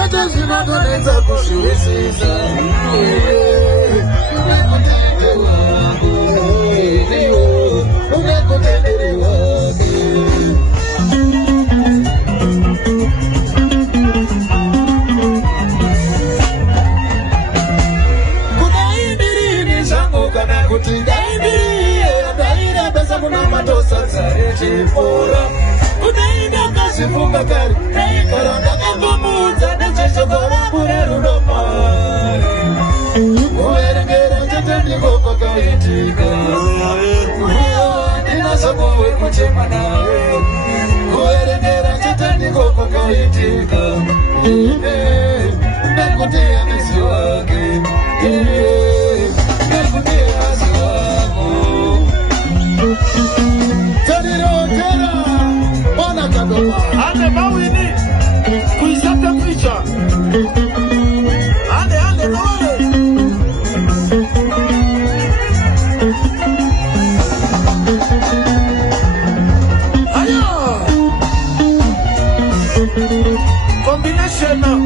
zote zinazoneza kushuwisisa. Umekutendelewa, umekutendelewa. Kudaindirini zangu kana kutindaindirie, daira besa kuna matosa zaechipura. Kudainda kasifunga kari, karanda kambumuza, nechechokora kure rudomari. Uwerengera jeteni koko kaitika. Nina sabuwe kuchema nawe. Uwerengera jeteni koko kaitika. Mekutia misi wake. Mekutia misi wako. Tadiro tera, wana kadoma. Ane bawini, kuisata picha. Ane bawini. Ayo! Combination now.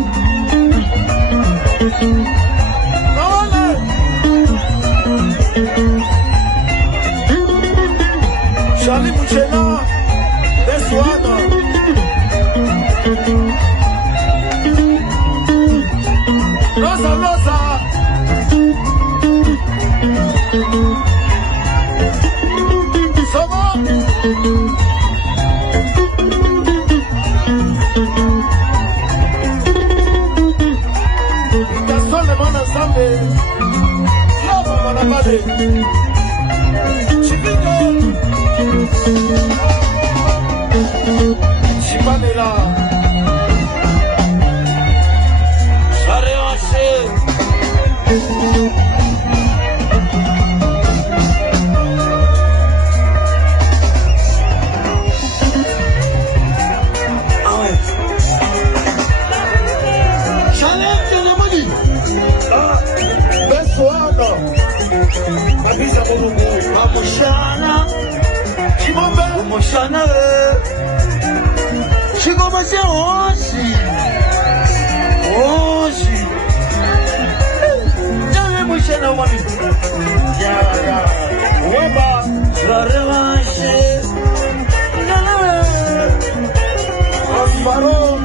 Charlie Muchela, this one. Rosa. Somo. Gasol le mona sambe. Lava mona bade. Chiquito. Chipanela. Sarease. Moshana Chigoma se hoje Dame moshana mami Ya Weba La revanche Asfaron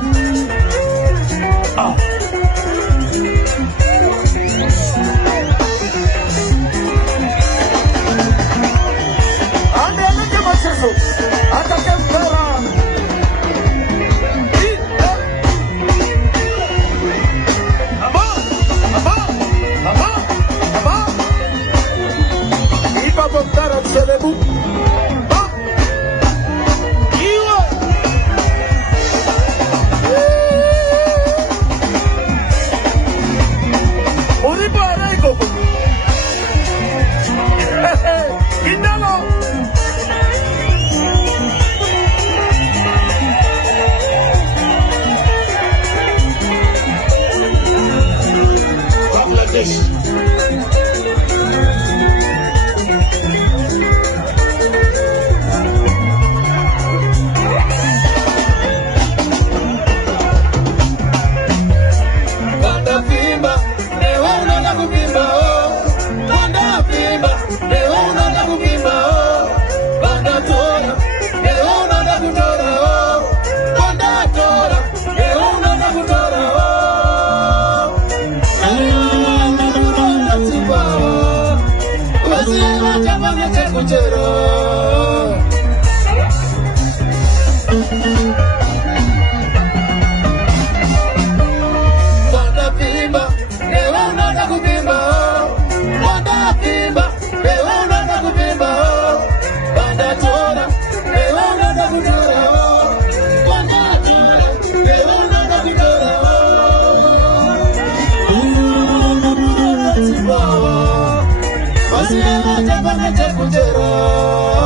Kujera